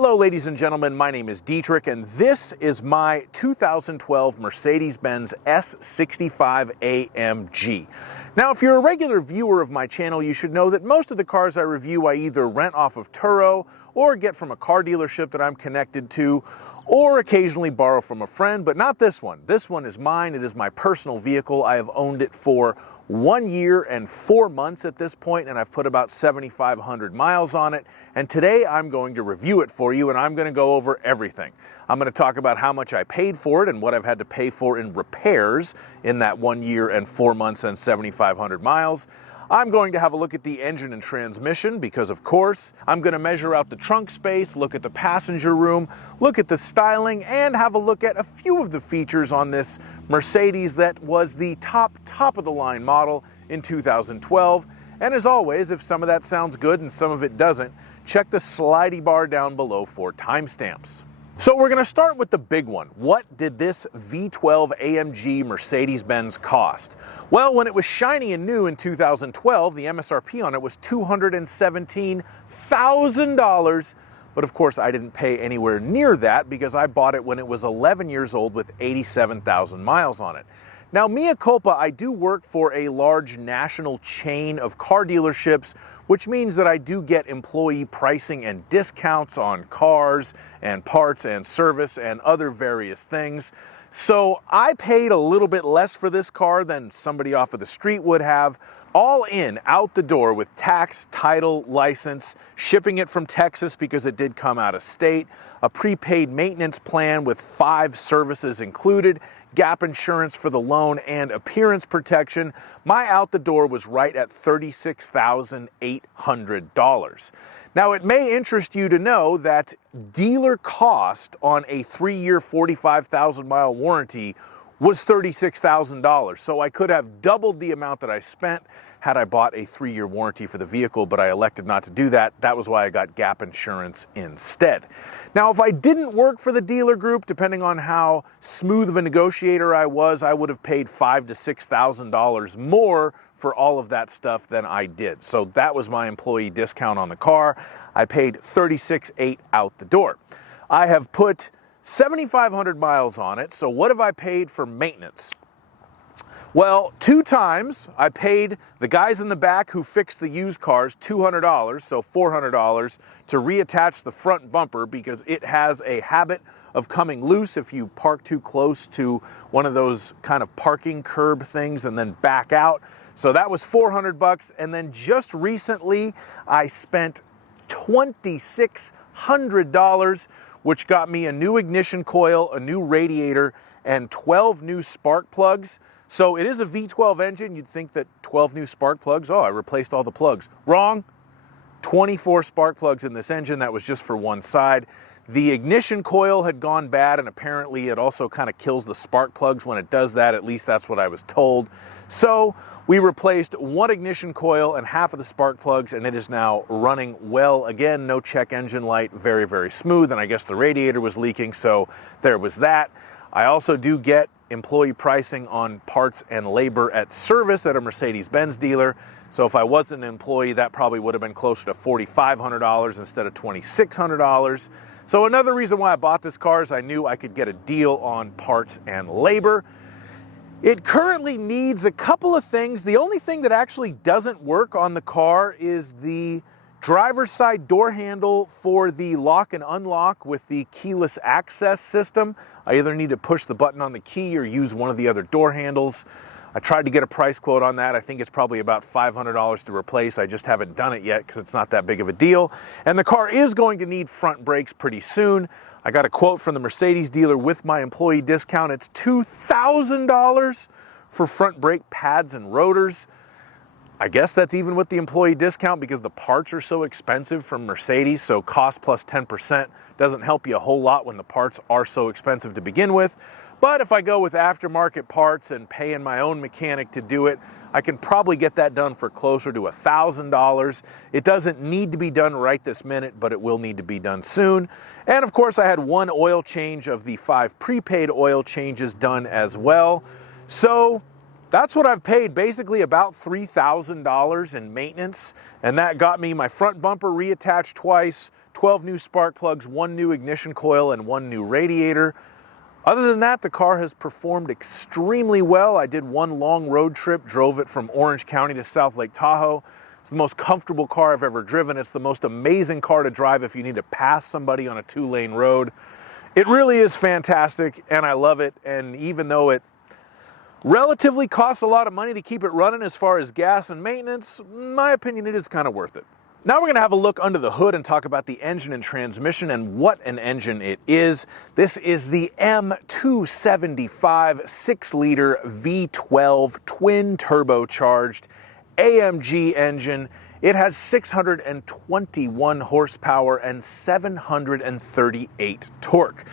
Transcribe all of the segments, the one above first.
Hello ladies and gentlemen, my name is Dietrich and this is my 2012 Mercedes-Benz S65 AMG. Now if you're a regular viewer of my channel, you should know that most of the cars I review I either rent off of Turo or get from a car dealership that I'm connected to, or occasionally borrow from a friend, but not this one. This one is mine. It is my personal vehicle. I have owned it for 1 year and 4 months at this point, and I've put about 7,500 miles on it. And today I'm going to review it for you, and I'm going to go over everything. I'm going to talk about how much I paid for it and what I've had to pay for in repairs in that 1 year and 4 months and 7,500 miles. I'm going to have a look at the engine and transmission because, of course, I'm going to measure out the trunk space, look at the passenger room, look at the styling, and have a look at a few of the features on this Mercedes that was the top of the line model in 2012. And as always, if some of that sounds good and some of it doesn't, check the slidey bar down below for timestamps. So we're going to start with the big one. What did this V12 AMG Mercedes-Benz cost? Well, when it was shiny and new in 2012, the MSRP on it was $217,000. But of course, I didn't pay anywhere near that because I bought it when it was 11 years old with 87,000 miles on it. Now, mea culpa, I do work for a large national chain of car dealerships, which means that I do get employee pricing and discounts on cars and parts and service and other various things. So I paid a little bit less for this car than somebody off of the street would have, all in, out the door with tax, title, license, shipping it from Texas because it did come out of state, a prepaid maintenance plan with 5 services included, gap insurance for the loan, and appearance protection. My out the door was right at $36,800. Now, it may interest you to know that dealer cost on a 3-year, 45,000-mile warranty was $36,000. So I could have doubled the amount that I spent had I bought a 3-year warranty for the vehicle, but I elected not to do that. That was why I got gap insurance instead. Now, if I didn't work for the dealer group, depending on how smooth of a negotiator I was, I would have paid $5,000 to $6,000 more for all of that stuff than I did. So that was my employee discount on the car. I paid $36,800 out the door. I have put 7,500 miles on it, so what have I paid for maintenance? Well, 2 times I paid the guys in the back who fixed the used cars $200, so $400, to reattach the front bumper because it has a habit of coming loose if you park too close to one of those kind of parking curb things and then back out. So that was $400, and then just recently I spent $2,600, which got me a new ignition coil, a new radiator, and 12 new spark plugs. So it is a V12 engine. You'd think that 12 new spark plugs, oh, I replaced all the plugs. Wrong. 24 spark plugs in this engine. That was just for one side. The ignition coil had gone bad, and apparently it also kind of kills the spark plugs when it does that. At least that's what I was told. So we replaced one ignition coil and half of the spark plugs, and it is now running well again. No check engine light, very, very smooth. And I guess the radiator was leaking, so there was that. I also do get employee pricing on parts and labor at service at a Mercedes-Benz dealer. So if I wasn't an employee, that probably would have been closer to $4,500 instead of $2,600. So another reason why I bought this car is I knew I could get a deal on parts and labor. It currently needs a couple of things. The only thing that actually doesn't work on the car is the driver's side door handle for the lock and unlock with the keyless access system. I either need to push the button on the key or use one of the other door handles. I tried to get a price quote on that. I think it's probably about $500 to replace. I just haven't done it yet because it's not that big of a deal. And the car is going to need front brakes pretty soon. I got a quote from the Mercedes dealer with my employee discount. It's $2,000 for front brake pads and rotors. I guess that's even with the employee discount because the parts are so expensive from Mercedes, so cost plus 10% doesn't help you a whole lot when the parts are so expensive to begin with. But if I go with aftermarket parts and paying my own mechanic to do it, I can probably get that done for closer to $1,000. It doesn't need to be done right this minute, but it will need to be done soon. And of course, I had 1 oil change of the 5 prepaid oil changes done as well. So that's what I've paid, basically about $3,000 in maintenance. And that got me my front bumper reattached twice, 12 new spark plugs, 1 new ignition coil, and 1 new radiator. Other than that, the car has performed extremely well. I did 1 long road trip, drove it from Orange County to South Lake Tahoe. It's the most comfortable car I've ever driven. It's the most amazing car to drive if you need to pass somebody on a 2-lane road. It really is fantastic, and I love it. And even though it relatively costs a lot of money to keep it running as far as gas and maintenance, in my opinion, it is kind of worth it. Now we're going to have a look under the hood and talk about the engine and transmission and what an engine it is. This is the M275 6-liter V12 twin turbocharged AMG engine. It has 621 horsepower and 738 torque.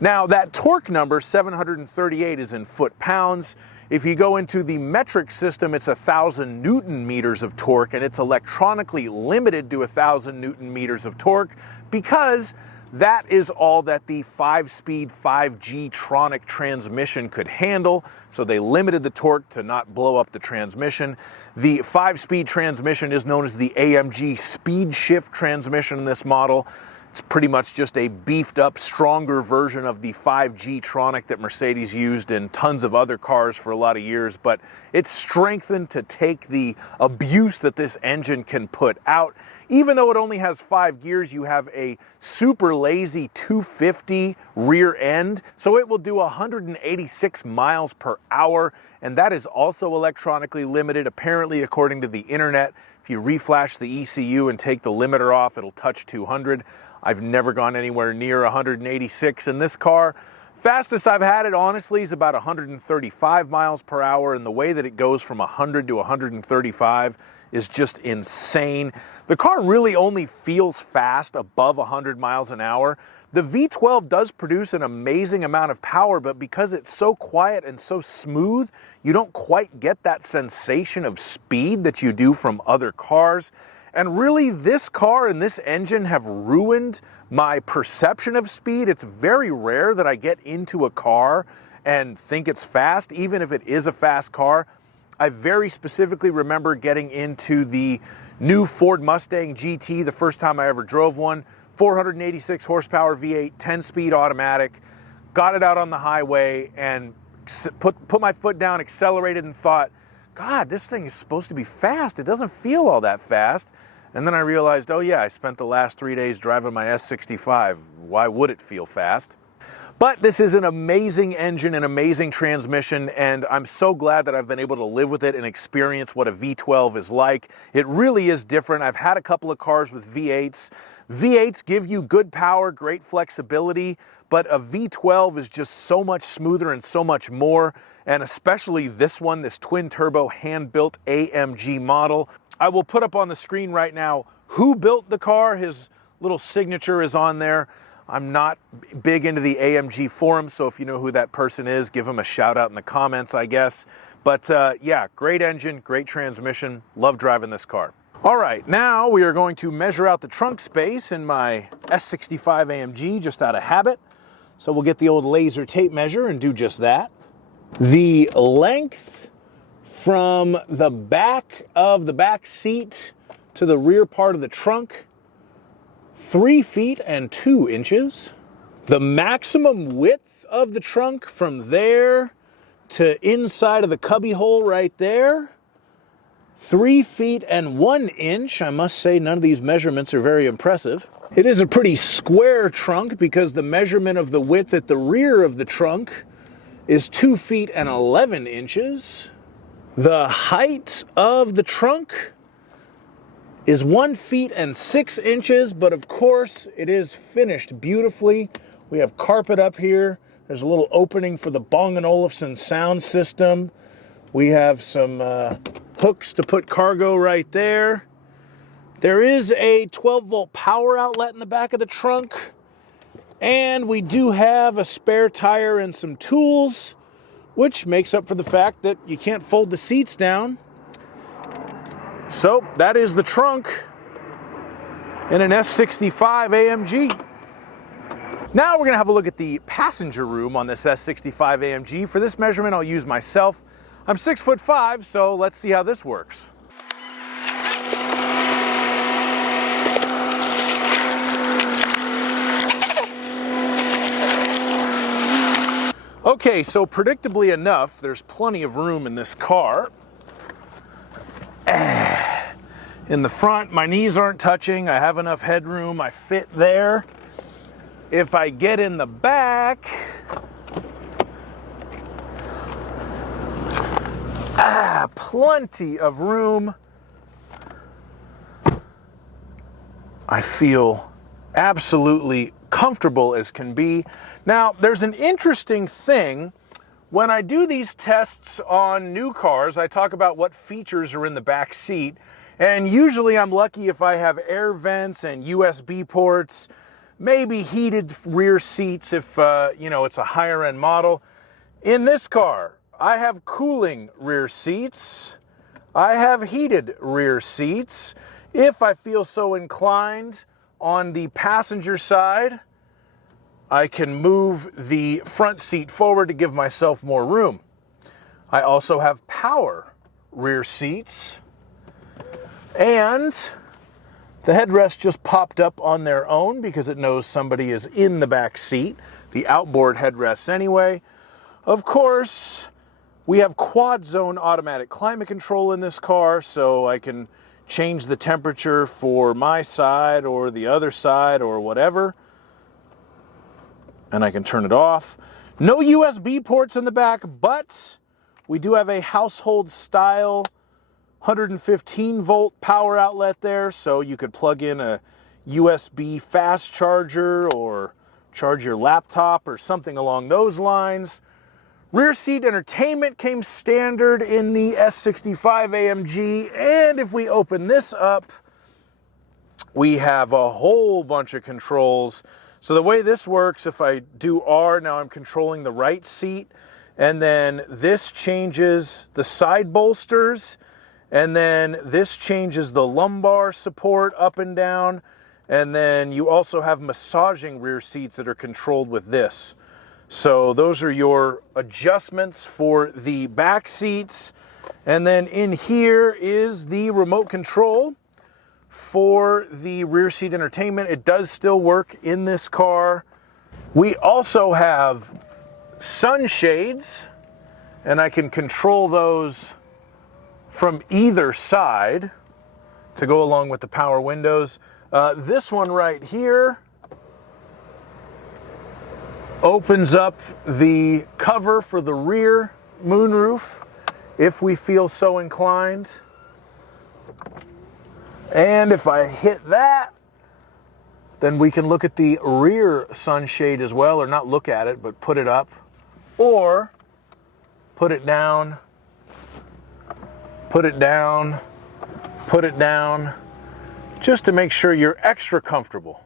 Now that torque number, 738, is in foot-pounds. If you go into the metric system, it's 1,000 Newton meters of torque, and it's electronically limited to 1,000 Newton meters of torque because that is all that the 5-speed 5G Tronic transmission could handle. So they limited the torque to not blow up the transmission. The 5-speed transmission is known as the AMG Speed Shift transmission in this model. It's pretty much just a beefed up, stronger version of the 5G Tronic that Mercedes used in tons of other cars for a lot of years, but it's strengthened to take the abuse that this engine can put out. Even though it only has 5 gears, you have a super lazy 250 rear end, so it will do 186 miles per hour, and that is also electronically limited, apparently, according to the internet. If you reflash the ECU and take the limiter off, it'll touch 200. I've never gone anywhere near 186 in this car. Fastest I've had it, honestly, is about 135 miles per hour, and the way that it goes from 100 to 135 is just insane. The car really only feels fast above 100 miles an hour. The V12 does produce an amazing amount of power, but because it's so quiet and so smooth, you don't quite get that sensation of speed that you do from other cars. And really, this car and this engine have ruined my perception of speed. It's very rare that I get into a car and think it's fast, even if it is a fast car. I very specifically remember getting into the new Ford Mustang GT the first time I ever drove one. 486 horsepower V8, 10-speed automatic. Got it out on the highway and put my foot down, accelerated, and thought, God, this thing is supposed to be fast. It doesn't feel all that fast. And then I realized, oh yeah, I spent the last 3 days driving my S65. Why would it feel fast? But this is an amazing engine, an amazing transmission, and I'm so glad that I've been able to live with it and experience what a V12 is like. It really is different. I've had a couple of cars with V8s. V8s give you good power, great flexibility, but a V12 is just so much smoother and so much more, and especially this one, this twin-turbo hand-built AMG model. I will put up on the screen right now who built the car. His little signature is on there. I'm not big into the AMG forums, so if you know who that person is, give him a shout out in the comments, I guess. But yeah, great engine, great transmission. Love driving this car. All right, now we are going to measure out the trunk space in my S65 AMG just out of habit. So we'll get the old laser tape measure and do just that. The length from the back of the back seat to the rear part of the trunk, 3 feet and 2 inches. The maximum width of the trunk from there to inside of the cubby hole right there, 3 feet and 1 inch. I must say none of these measurements are very impressive. It is a pretty square trunk because the measurement of the width at the rear of the trunk is 2 feet and 11 inches. The height of the trunk is 1 feet and 6 inches, but of course it is finished beautifully. We have carpet up here. There's a little opening for the Bang & Olufsen sound system. We have some hooks to put cargo right there. There is a 12-volt power outlet in the back of the trunk. And we do have a spare tire and some tools, which makes up for the fact that you can't fold the seats down. So that is the trunk in an S65 AMG. Now we're going to have a look at the passenger room on this S65 AMG. For this measurement, I'll use myself. I'm 6'5", so let's see how this works. Okay, so predictably enough, there's plenty of room in this car. In the front, my knees aren't touching. I have enough headroom. I fit there. If I get in the back, plenty of room. I feel absolutely comfortable as can be. Now, there's an interesting thing. When I do these tests on new cars, I talk about what features are in the back seat, and usually I'm lucky if I have air vents and USB ports, maybe heated rear seats if it's a higher end model. In this car, I have cooling rear seats. I have heated rear seats. If I feel so inclined, on the passenger side, I can move the front seat forward to give myself more room. I also have power rear seats, and the headrest just popped up on their own because it knows somebody is in the back seat. The outboard headrests anyway. Of course, we have quad zone automatic climate control in this car, so I can change the temperature for my side or the other side or whatever. And I can turn it off. No USB ports in the back, but we do have a household style 115 volt power outlet there, so you could plug in a USB fast charger or charge your laptop or something along those lines. Rear seat entertainment came standard in the S65 AMG, and if we open this up, we have a whole bunch of controls. So the way this works, if I do R, now I'm controlling the right seat, and then this changes the side bolsters, and then this changes the lumbar support up and down, and then you also have massaging rear seats that are controlled with this. So those are your adjustments for the back seats. And then in here is the remote control for the rear seat entertainment. It does still work in this car. We also have sunshades, and I can control those from either side to go along with the power windows. This one right here opens up the cover for the rear moonroof if we feel so inclined. And if I hit that, then we can look at the rear sunshade as well, or not look at it, but put it up, or put it down, put it down, put it down, just to make sure you're extra comfortable.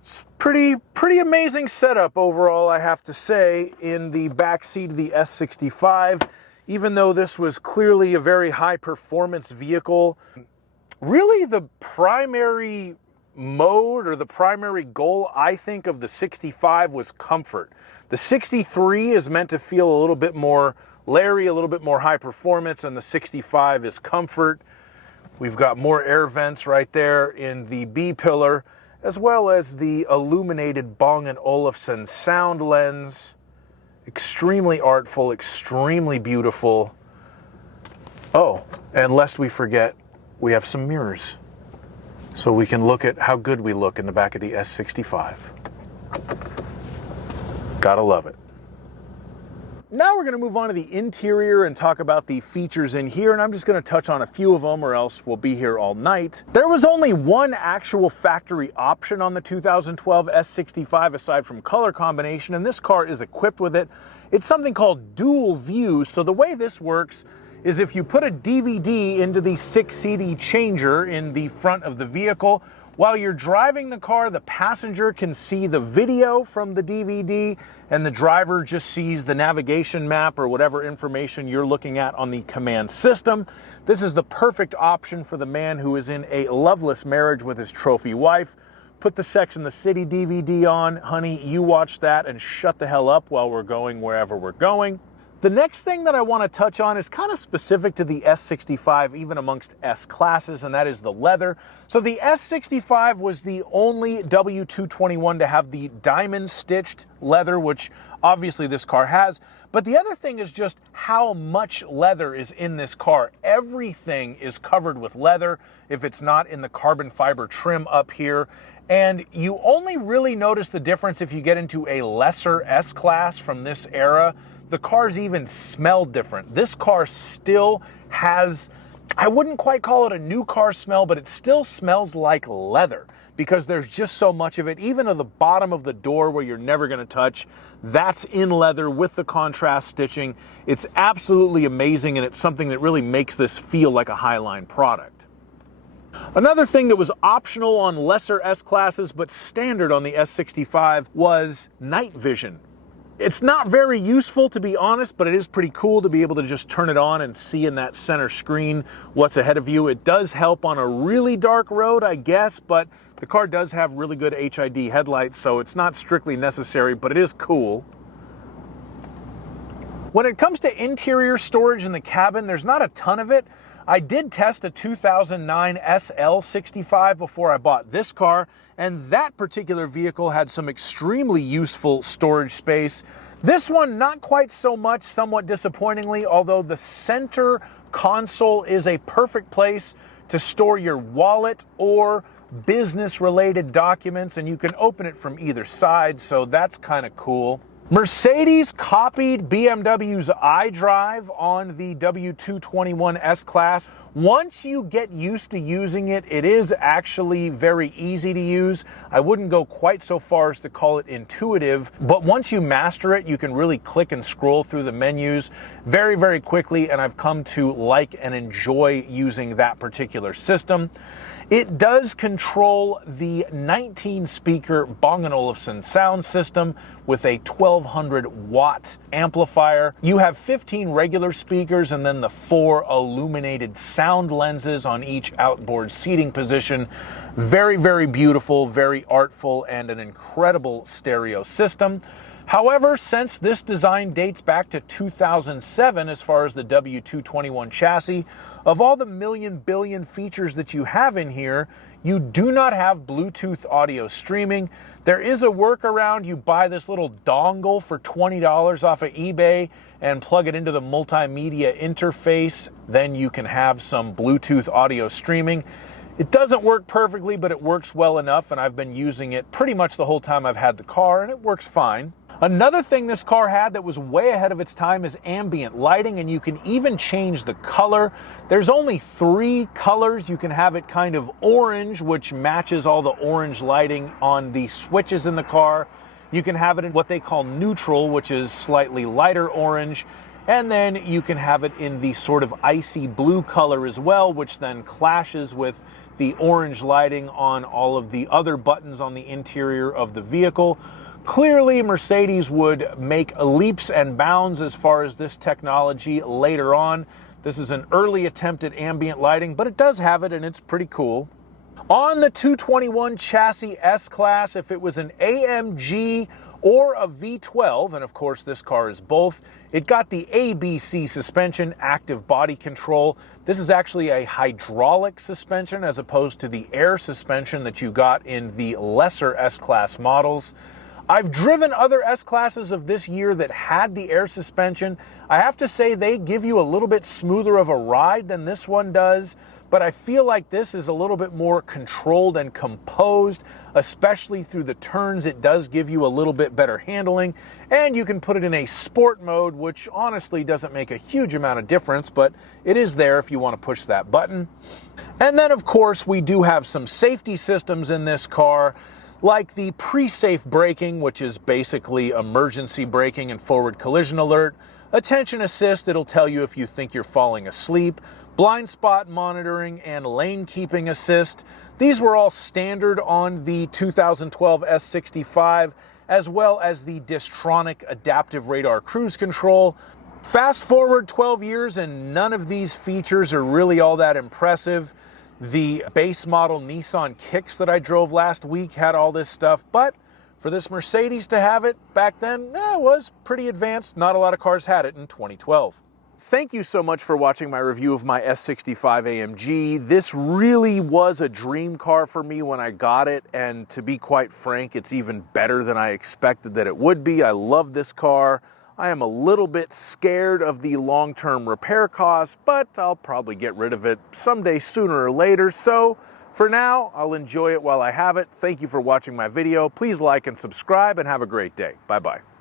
It's pretty amazing setup overall, I have to say, in the back seat of the S65. Even though this was clearly a very high performance vehicle, really the primary mode or the primary goal, I think, of the 65 was comfort. The 63 is meant to feel a little bit more Larry, a little bit more high performance, and the 65 is comfort. We've got more air vents right there in the B pillar, as well as the illuminated Bang & Olufsen sound lens. Extremely artful, extremely beautiful. Oh, and lest we forget, we have some mirrors, so we can look at how good we look in the back of the S65. Gotta love it. Now we're going to move on to the interior and talk about the features in here, and I'm just going to touch on a few of them or else we'll be here all night. There was only one actual factory option on the 2012 S65 aside from color combination, and this car is equipped with it. It's something called dual view. So the way this works is if you put a DVD into the 6CD changer in the front of the vehicle, while you're driving the car, the passenger can see the video from the DVD, and the driver just sees the navigation map or whatever information you're looking at on the command system. This is the perfect option for the man who is in a loveless marriage with his trophy wife. Put the Sex and the City DVD on, honey, you watch that and shut the hell up while we're going wherever we're going. The next thing that I want to touch on is kind of specific to the S65, even amongst S classes, and that is the leather. So the S65 was the only W221 to have the diamond stitched leather, which obviously this car has. But the other thing is just how much leather is in this car. Everything is covered with leather if it's not in the carbon fiber trim up here. And you only really notice the difference if you get into a lesser S class from this era. The cars even smell different. This car still has, I wouldn't quite call it a new car smell, but it still smells like leather because there's just so much of it. Even at the bottom of the door where you're never going to touch, that's in leather with the contrast stitching. It's absolutely amazing, and it's something that really makes this feel like a Highline product. Another thing that was optional on lesser S classes but standard on the S65 was night vision. It's not very useful, to be honest, but it is pretty cool to be able to just turn it on and see in that center screen what's ahead of you. It does help on a really dark road, I guess, but the car does have really good HID headlights, so it's not strictly necessary, but it is cool. When it comes to interior storage in the cabin, there's not a ton of it. I did test a 2009 SL65 before I bought this car, and that particular vehicle had some extremely useful storage space. This one, not quite so much, somewhat disappointingly, although the center console is a perfect place to store your wallet or business-related documents, and you can open it from either side, so that's kind of cool. Mercedes copied BMW's iDrive on the W221 S-Class. Once you get used to using it, it is actually very easy to use. I wouldn't go quite so far as to call it intuitive, but once you master it, you can really click and scroll through the menus very, very quickly, and I've come to like and enjoy using that particular system. It does control the 19-speaker Bang & Olufsen sound system with a 1200-watt amplifier. You have 15 regular speakers and then the 4 illuminated sound lenses on each outboard seating position. Very, very beautiful, very artful, and an incredible stereo system. However, since this design dates back to 2007 as far as the W221 chassis, of all the million billion features that you have in here, you do not have Bluetooth audio streaming. There is a workaround. You buy this little dongle for $20 off of eBay and plug it into the multimedia interface. Then you can have some Bluetooth audio streaming. It doesn't work perfectly, but it works well enough, and I've been using it pretty much the whole time I've had the car, and it works fine. Another thing this car had that was way ahead of its time is ambient lighting, and you can even change the color. There's only 3 colors. You can have it kind of orange, which matches all the orange lighting on the switches in the car. You can have it in what they call neutral, which is slightly lighter orange. And then you can have it in the sort of icy blue color as well, which then clashes with the orange lighting on all of the other buttons on the interior of the vehicle. Clearly, Mercedes would make leaps and bounds as far as this technology later on. This is an early attempt at ambient lighting, but it does have it, and it's pretty cool. On the 221 chassis S-Class, if it was an AMG or a V12, and of course this car is both, it got the ABC suspension, active body control. This is actually a hydraulic suspension as opposed to the air suspension that you got in the lesser S-Class models. I've driven other S-Classes of this year that had the air suspension. I have to say they give you a little bit smoother of a ride than this one does, but I feel like this is a little bit more controlled and composed, especially through the turns. It does give you a little bit better handling, and you can put it in a sport mode, which honestly doesn't make a huge amount of difference, but it is there if you want to push that button. And then, of course, we do have some safety systems in this car, like the pre-safe braking, which is basically emergency braking and forward collision alert. Attention assist, it'll tell you if you think you're falling asleep. Blind spot monitoring and lane keeping assist. These were all standard on the 2012 S65, as well as the Distronic adaptive radar cruise control. Fast forward 12 years and none of these features are really all that impressive. The base model Nissan Kicks that I drove last week had all this stuff, but For this Mercedes to have it back then, it was pretty advanced. Not a lot of cars had it in 2012. Thank you so much for watching my review of my S65 AMG. This really was a dream car for me when I got it, and to be quite frank, it's even better than I expected that it would be. I love this car. I am a little bit scared of the long-term repair costs, but I'll probably get rid of it someday sooner or later. So for now, I'll enjoy it while I have it. Thank you for watching my video. Please like and subscribe and have a great day. Bye-bye.